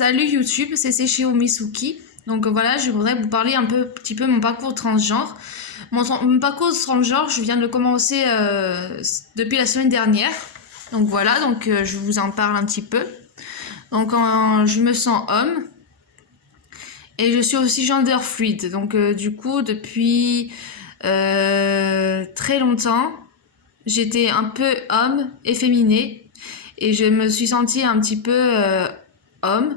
Salut YouTube, c'est Seshio Misuki. Donc voilà, je voudrais vous parler petit peu de mon parcours transgenre. Mon parcours transgenre, je viens de le commencer depuis la semaine dernière. Donc voilà, je vous en parle un petit peu. Donc je me sens homme et je suis aussi gender fluide. Donc du coup, depuis très longtemps, j'étais un peu homme efféminé et je me suis sentie un petit peu homme.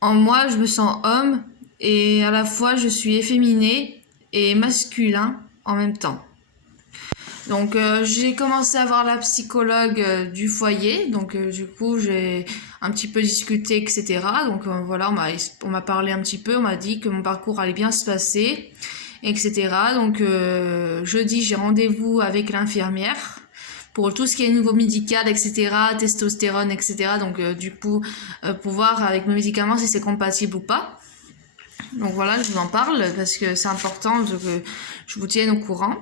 En moi, je me sens homme et à la fois je suis efféminé et masculin en même temps. Donc j'ai commencé à voir la psychologue du foyer, donc du coup j'ai un petit peu discuté, etc. Donc voilà, on m'a parlé un petit peu, on m'a dit que mon parcours allait bien se passer, etc. Donc jeudi j'ai rendez-vous avec l'infirmière pour tout ce qui est nouveau médical, etc., testostérone, etc. Donc du coup, pour voir avec mes médicaments si c'est compatible ou pas. Donc voilà, je vous en parle parce que c'est important que je vous tienne au courant.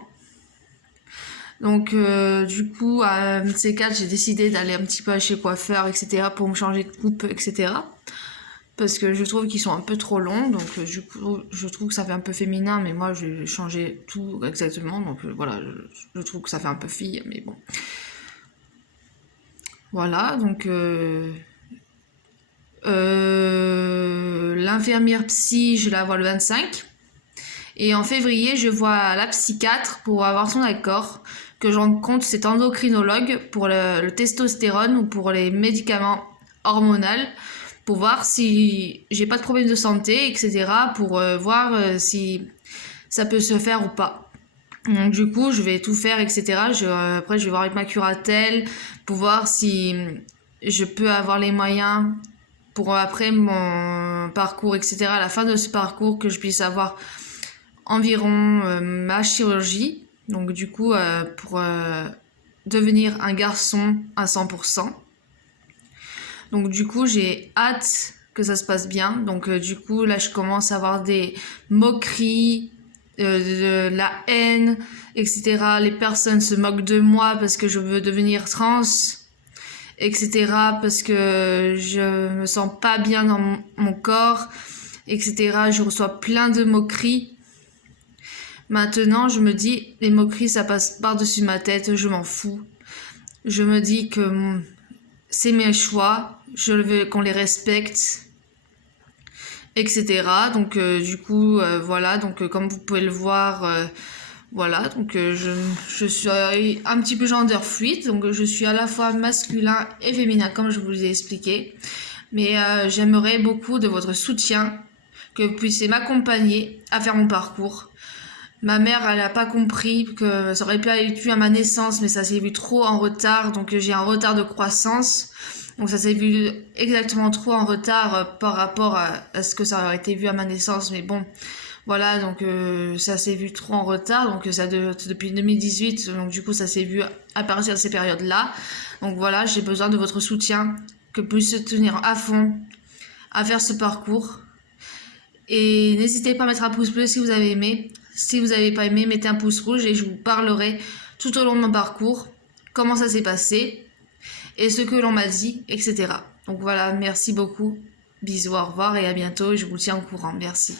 Donc du coup, à C4, j'ai décidé d'aller un petit peu chez coiffeur, etc. pour me changer de coupe, etc. Parce que je trouve qu'ils sont un peu trop longs, donc du coup, je trouve que ça fait un peu féminin, mais moi, j'ai changé tout exactement, donc voilà, je trouve que ça fait un peu fille, mais bon. Voilà, donc l'infirmière psy, je la vois le 25. Et en février, je vois la psychiatre pour avoir son accord, que je rencontre cet endocrinologue pour le testostérone ou pour les médicaments hormonaux, pour voir si j'ai pas de problème de santé, etc. Pour voir si ça peut se faire ou pas. Donc du coup, je vais tout faire, etc. Après, je vais voir avec ma curatelle pour voir si je peux avoir les moyens pour après mon parcours, etc. À la fin de ce parcours, que je puisse avoir environ ma chirurgie. Donc du coup, pour devenir un garçon à 100%. Donc du coup, j'ai hâte que ça se passe bien. Donc du coup, là, je commence à avoir des moqueries, de la haine, etc. Les personnes se moquent de moi parce que je veux devenir trans, etc. Parce que je me sens pas bien dans mon corps, etc. Je reçois plein de moqueries. Maintenant, je me dis, les moqueries, ça passe par-dessus ma tête, je m'en fous. Je me dis que c'est mes choix, je veux qu'on les respecte, etc. Donc du coup, voilà, donc comme vous pouvez le voir, voilà, donc je suis un petit peu gender fluide, donc je suis à la fois masculin et féminin, comme je vous ai expliqué. Mais j'aimerais beaucoup de votre soutien, que vous puissiez m'accompagner à faire mon parcours. Ma mère, elle n'a pas compris que ça aurait pu aller plus à ma naissance, mais ça s'est vu trop en retard, donc j'ai un retard de croissance. Donc ça s'est vu exactement trop en retard par rapport à ce que ça aurait été vu à ma naissance, mais bon, voilà, donc ça s'est vu trop en retard, donc ça depuis 2018, donc du coup ça s'est vu à partir de ces périodes-là. Donc voilà, j'ai besoin de votre soutien, que vous puissiez tenir à fond à faire ce parcours. Et n'hésitez pas à mettre un pouce bleu si vous avez aimé. Si vous n'avez pas aimé, mettez un pouce rouge et je vous parlerai tout au long de mon parcours, comment ça s'est passé et ce que l'on m'a dit, etc. Donc voilà, merci beaucoup. Bisous, au revoir et à bientôt. Je vous tiens au courant. Merci.